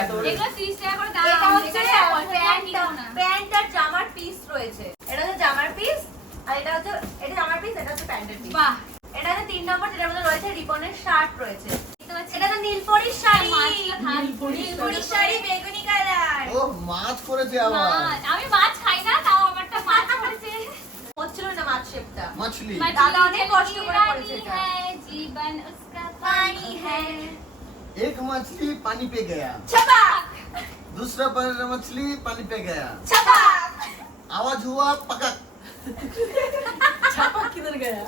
এগুলো 30 টাকা করে দাম। এটা হচ্ছে প্যান্ট প্যান্ট আর জামার পিস রয়েছে। এটা হচ্ছে জামার পিস আর এটা হচ্ছে জামার পিস, এটা হচ্ছে প্যান্টের পিস। বাহ, এটা হচ্ছে 3 নম্বর, যেটার মধ্যে রয়েছে রিবনের শার্ট রয়েছে। এটা তো নীলপরির শাড়ি, নীলপরির শাড়ি বেগুনি কালার। ও মাছ করেছে আবার। আমি মাছ খাই না, তাও আমারটা মাছ করেছে। হচ্ছিল না মাছ শেপটা। मछली দাদা অনেক কষ্ট করে করেছে এটা। জীবন उसका पानी है। एक मछली पानी पे गया, छपाक दूसरा पर मछली पानी पे गया, छपाक। आवाज हुआ पकक। छापा किधर गया?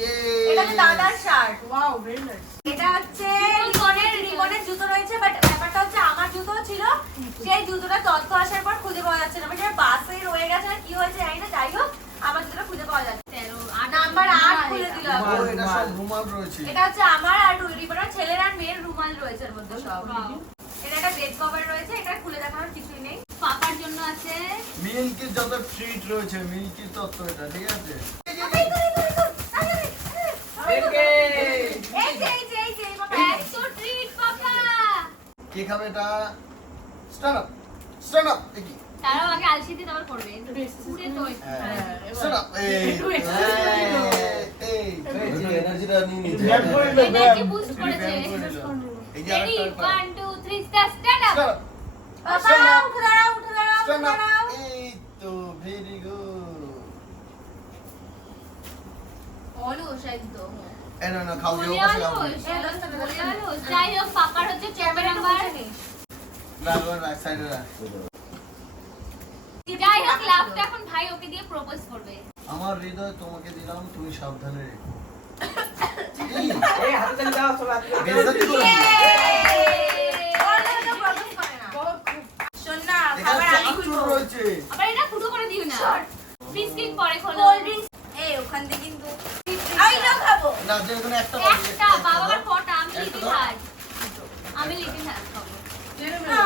ये এটা হচ্ছে দাদার শার্ট। Wow very nice. এটা হচ্ছে রিবনের জুতো রয়েছে, বাট ব্যাপারটা হচ্ছে আমার জুতো ছিল, সেই জুতোটা তথ্য আসার পর খুঁজে পাওয়া যাচ্ছে না, মানে বাসে রয়ে গেছে না কি হয়েছে জানি না, যাই হোক আমার জুতোটা খুঁজে পাওয়া যাচ্ছে। 13 নাম্বার 8 খুলে দিলাম। ও, এটা সব রুমাল রয়েছে। এটা হচ্ছে আমার আর রিবনের ছেলের আর মেয়ের রুমাল রয়েছে এর মধ্যে সব। এটা একটা বেড কভার রয়েছে, এটা খুলে দেখানোর কিছুই নেই। পাপার জন্য আছে মিল্কির যত ট্রিট রয়েছে, মিল্কির তত্ত্ব এটা, ঠিক আছে? এত ট্রিট পাপা। কে খাবে এটা? Stand up, stand up. দেখি তারাও আগে আলসিতে তারপর করবে পুরে তো স্ট্যান্ড আপ। এনার্জিটা নিয়ে নিচ্ছে। এনার্জি বুস্ট করেছে। এই যে রেডি আরেকটা 1 2 3 স্টার্ট আপ। স্ট্যান্ড আপ, বাবা উঠে দাঁড়াও, উঠে দাঁড়াও, উঠে স্ট্যান্ড আপ। দাঁড়াও। এই তো ভেরি গুড। অলস একদম এই না খাও দিও, বলে বসে খাও। অলস যাই হোক পাপার হচ্ছে 14 নাম্বার। রাখো, রাখ সাইডে রাখ। যাই হোক লাভটা এখন ভাই ওকে দিয়ে প্রপোজ করবে। আমার হৃদয় তোমাকে দিলাম, তুমি সাবধানে রেখো। ए हाथ तक जाओ थोड़ा। বেইজ্জতি করো না। শোন না, এখানে খাবার আমি চাকচুর খুলবো। রয়েছে। আবার এটা ফুটো করে দিও না। বিস্কিট পরে খোলো। কোল্ড ড্রিঙ্কস এই ওখান থেকে কিন্তু আমি না খাবো। না, যে এখানে একটা পাবে, একটা বাবার কটা আমি লিটিল হার্ট। আমি লিটিল হার্ট খাবো। না,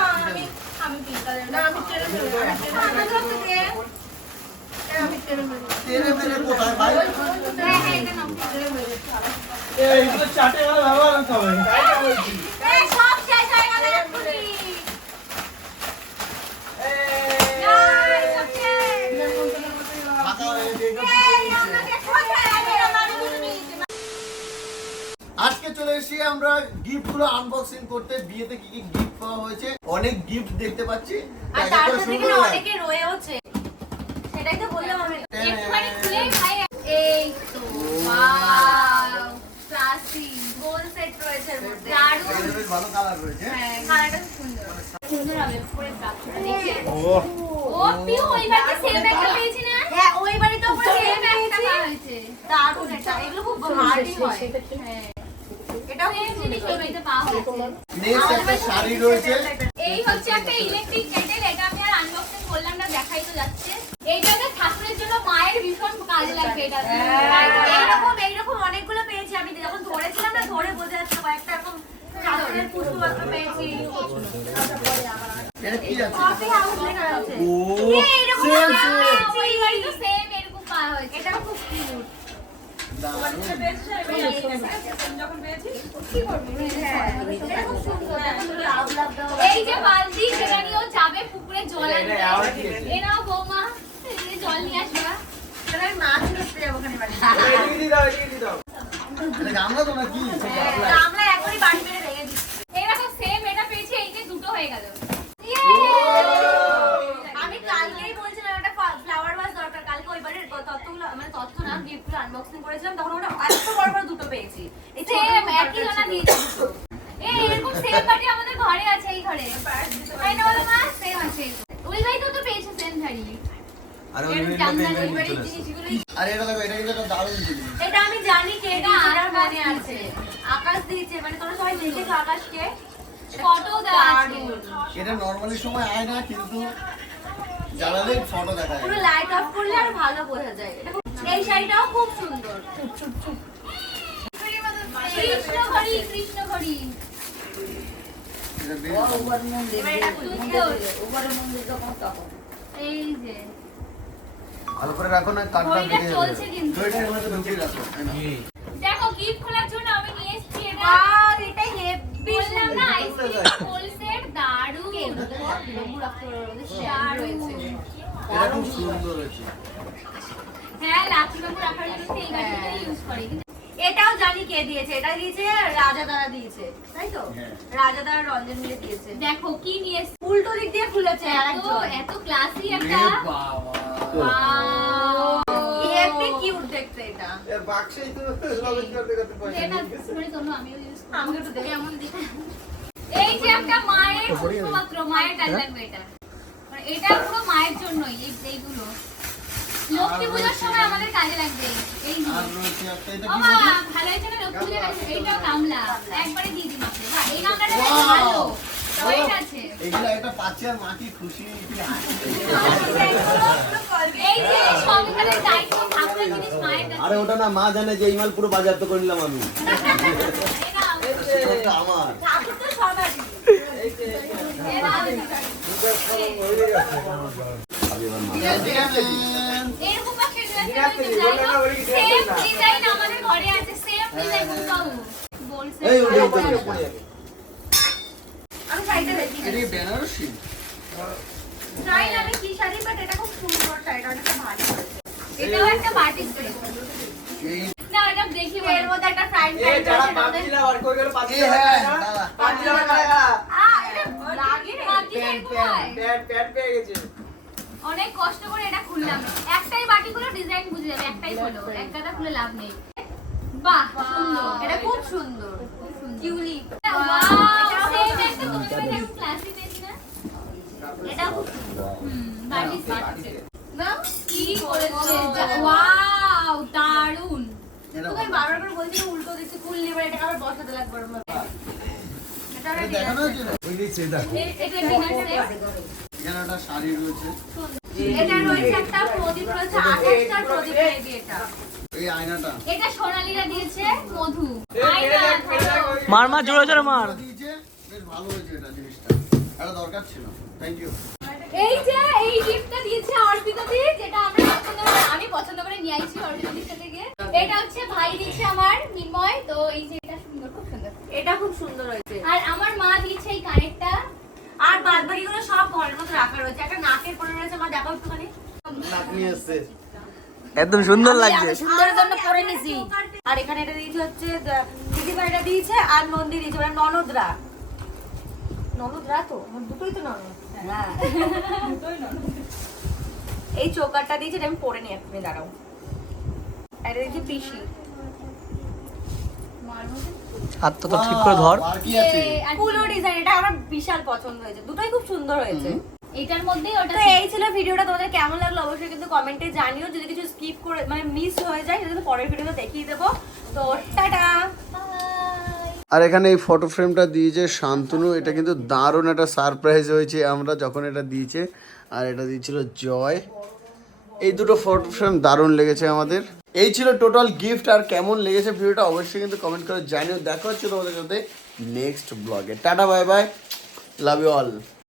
আমি পিঙ্ক কালার ना আমি তেরে মেরে আমার কাছে দে। আমি তেরে মেরে তেরে মেরে কোথায় ভাই? হ্যাঁ হ্যাঁ এটা নাও। তেরে মেরে এই এগুলো চাটে গেলে ব্যবহার করতে হবে। তাই তো বলছি। এই সব শেষ হয়ে গেল এক্ষুনি। গাইস ওকে ফাঁকা হয়ে গেছে, এটা এই ফুটো আমাকে নিচ্ছে। কোথায় আছে আমার দুটো নিয়েছে। আজকে চলে এসেছি আমরা গিফট গুলো আনবক্সিং করতে। বিয়েতে কি কি গিফট পাওয়া হয়েছে, অনেক গিফট দেখতে পাচ্ছি। আর এক এক তার করে সাথে শুরু কিন্তু করে দাও। অনেকে রয়েছে, সেটাই তো বললাম আমি। একটুখানি খুলে ভাই এই তো ওয়াও ক্লাসি গোল সেট রয়েছে এর মধ্যে। দারুণ। এখানে বেশ ভালো কালার রয়েছে। হ্যাঁ, কালারটা খুব সুন্দর। সুন্দর হবে পুরো ব্রাশটা দেখে ও ও পিউ ওইবার কি সেম একটা পেয়েছি না হ্যাঁ, ওই বাড়িতেও পুরো সেম সেম একটা পাওয়া হয়েছে দারুণ এটা। এগুলো খুব ভারী হয়। হ্যাঁ এটাও সেম খুব জিনিস সুন্দর। ওইবারতে পাওয়া হয়েছে নেক্সট একটা শাড়ি রয়েছে। এই হচ্ছে একটা ইলেকট্রিক কেটেল এটা আমি আর আনবক্সিং করলাম না দেখাই তো যাচ্ছে এইটাকে ঠাকুরের জন্য মায়ের ভীষণ কাজে লাগবে এটা এইরকম অনেকগুলো পেয়েছি আমি যখন ধরেছিলাম না, ধরে বোঝা যাচ্ছে কয়েকটা এরকম ঠাকুরের পুষ্পপত্র পেয়েছি। এটা কি আছে? কফি হাউস লেখা আছে। ও এইরকম সেম একটা সেম। পেয়েছি। ওই বাড়িতে সেম এরকম পাওয়া হয়েছে এটাও খুব কিউট। এই যে বালতি সেটা নিয়ে ও যাবে পুকুরে জল আনতে এ নাও বৌমা এই জল নিয়ে আসবা আমি মাছ ধরতে যাবো ওখানে বাড়ি। এদিকে দিয়ে দাও, এদিকে দিয়ে দাও। এটা গামলা তো নাকি? আমরা এখনই বাড়ি বেড়ে রেখে দিচ্ছি। এরকম সেম এটা পেয়েছি এই যে দুটো হয়ে গেল আমি কালকেই বলছিলাম একটা ফ্লাওয়ার ভাস দরকার। কালকে ওই বাড়ির তত্ত্বগুলো মানে তথ্য না গিফটগুলো আনবক্সিং করেছিলাম, তখন ওটা এত বড় বড় দুটো পেয়েছি। এই সেম একই জনা দিয়েছে দুটো এই এরকম সেম বাটি আমাদের ঘরে আছে এই ঘরে তাই না বলো মা সেম আছে ওই ভাই তো পেয়েছে সেম শাড়ি আরে ওই এরকম মেয়েটা জামদানি পেয়ে বাড়ির চলে আসছে। জিনিসগুলো আরে এটা দেখো, এটা কিন্তু একটা দারুণ জিনিস। এটা আমি জানি কে এটা দিয়েছে, আমার আকাশ মনে আছে। আকাশ দিয়েছে, মানে তোমরা সবাই দেখেছো আকাশকে। ফটো দেওয়া আছে এটা নরমালি সময় আয় না, কিন্তু জ্বালালে ফটো দেখা যায়। পুরো লাইট অফ করলে আর ভালো বোঝা যায়। এটা এই শাড়িটাও খুব সুন্দর। কৃষ্ণ ঘড়ি কৃষ্ণ ঘড়ি এটা বেশ এবার এটা খুলবো। এই যে ভালো করে রাখো না, কাটটা ঘড়িটা বেরিয়ে যাবে। চলছে কিন্তু। দইটার মধ্যে ঢুকিয়ে রাখো। এই নাও। দেখো গিফট খোলার জন্য আমি নিয়ে এসেছি এটা বাহ, এটা হেভি বললাম না আইসক্রিম ফুল সেট দারুণ। এটা খুব সুন্দর হয়েছে। হ্যাঁ লাকি বাবু রাখার জন্য তো এই গাছটাই ইউজ করে। এটাও জানি কে দিয়েছে, এটা দিয়েছে রাজা দ্বারা দিয়েছে, তাই তো? হ্যাঁ। রাজা দ্বারা রঞ্জন মিলে দিয়েছে। দেখো কি নিয়ে এসেছে। উল্টো দিক দিয়ে খুলেছে এত আরেকজন। এত ক্লাসি একটা এ বাবা। এমনি কিউট দেখতে এটা। এর বাক্সেই তো লবিং করতে করতে পয়সা এটা নিয়ে গেছে। মানে তোমরা আমিও ইউজ করি। আমাকে একটু দে। কেমন দেখে। এই যে একটা মায়ের শুধুমাত্র মায়ের কাজ লাগবে এটা। মানে এটা পুরো মায়ের জন্যই এইগুলো। লক্ষ্মী পূজার সময় আমাদের কাজে লাগবে এই আর রয়েছে একটা, এটা ও কি মা বলছে? ভালো হয়েছে না লক্ষ্মী পূজার কাছে এইটাও গামলা একবারে দিয়ে দিন আপনি বাহ এই গামলাটা Wow! ভালো ওয়েট আছে এগুলো একটা পাচ্ছে আর মা কি খুশি কি হাসি। এই যে সংসারের দায়িত্ব থাকলে জিনিস মায়ের কাছে আরে ওটা না মা জানে যে এই মাল পুরো বাজার তো করে নিলাম আমি। এই নাও, এটা আমার। ঠাকুর তো সবারই। এই নাও। এরকম বাক্সের সেম ডিজাইন আমাদের ঘরে আছে সেম ডিজাইন কোথাও বলছে এই ওটা উপরে উপরে। উপরে যাবে। আমি শাড়িটা দেখি। এটা কি বেনারসি? জানি না আমি কি শাড়ি, বাট এটা খুব সুন্দর শাড়িটা, অনেকটা ভালো হয়েছে। এটাও একটা পার্টি সেট এই না এটা দেখি এর মধ্যে একটা ফ্রাইড এ প্যান যারা আছে পাবজিলা আর কই গেল এ পাবজিলা হ্যাঁ, কারা? দাদা। পাবজিলা কারা? লাগে রে। পার্টি সেট কোথায় প্যান্ট পেয়ে গেছে। অনেক কষ্ট করে এটা খুললাম একটাই বাটিগুলো ডিজাইন বুঝে যাবে একটাই হলো এক গাদা খুলে লাভ নেই বাহ সুন্দর এটা খুব সুন্দর। টিউলিপ। ওয়াও সেম একটা তুমি ভাই কেমন ক্লাসি পেয়েছি না এটা খুব সুন্দর। বাটি সেট না কি করেছে ওয়াও দারুন এটা তোকে বারবার করে বলছি উল্টো দিকে খুললি, এবার এটাকে আবার বসাতে লাগবে ওর মধ্যে। এটা এটা দেখানো হয়েছে না? এটা ডিনার সেট এখানে একটা শাড়ি রয়েছে। এটা রয়েছে একটা প্রদীপ রয়েছে, 28টার প্রদীপ রেডি এটা। এই আয়নাটা এটা সোনালীরা দিয়েছে মধু এ আয়না মেরে দেখ ওই মার মার জোরে জোরে মার। দিয়েছে, বেশ ভালো হয়েছে এটা জিনিসটা। এটা দরকার ছিল। Thank you. এই যে এই গিফটটা দিয়েছে অর্পিতা দি যেটা আমরা পছন্দ করে আমি পছন্দ করে নিয়ে আইছি অর্পিতা দির সাথে থেকে এটা হচ্ছে ভাই দিয়েছে আমার মিনময় তো এই যে এটা সুন্দর খুব সুন্দর এটা খুব সুন্দর হয়েছে। আর আমার মা দিয়েছে এই কানেরটা আর বাদ বাকিগুলো সব ঘরের মধ্যে রাখা রয়েছে। একটা নাকের পরে রয়েছে, মা দেখাও একটুখানি। নাক নিয়ে এসছে। একদম সুন্দর লাগছে। সুন্দরের জন্য পরে নিছি। আর এখানে এটা দিয়েছে হচ্ছে দিদি ভাইরা দিয়েছে আর নন্দী দিয়েছে, মানে ননদরা। ননদরা তো আমার দুটোই তো ননদ। হ্যাঁ দুটোই ননদ। এই চোকারটা দিয়েছে, এটা আমি পরে নিই এক্ষুনি, দাঁড়াও। এটা দিয়েছে পিসি। হাতটা তো ঠিক করে ধর। আর কি আছে? কুলো ডিজাইন, এটা আমার বিশাল পছন্দ হয়েছে, দুটোই খুব সুন্দর হয়েছে। এটার মধ্যেই ওটা তো এই ছিল ভিডিওটা, তোমাদের কেমন লাগলো অবশ্যই কিন্তু কমেন্টে জানিও। যদি কিছু স্কিপ করে মানে মিস হয়ে যায় সেটা কিন্তু পরের ভিডিওতে দেখিয়ে দেবো। তো টাটা। আর এখানে এই ফটো ফ্রেমটা দিয়েছে শান্তনু। এটা কিন্তু দারুণ একটা সারপ্রাইজ হয়েছে আমরা যখন এটা দিয়েছে। আর এটা দিয়েছিল জয়। এই দুটো ফটো ফ্রেম দারুণ লেগেছে আমাদের। এই ছিল টোটাল গিফট। আর কেমন লেগেছে ভিডিওটা অবশ্যই কিন্তু কমেন্ট করে জানিও। দেখা হচ্ছে তোমাদের সাথে নেক্সট ব্লগে। Tata bye bye, love you all.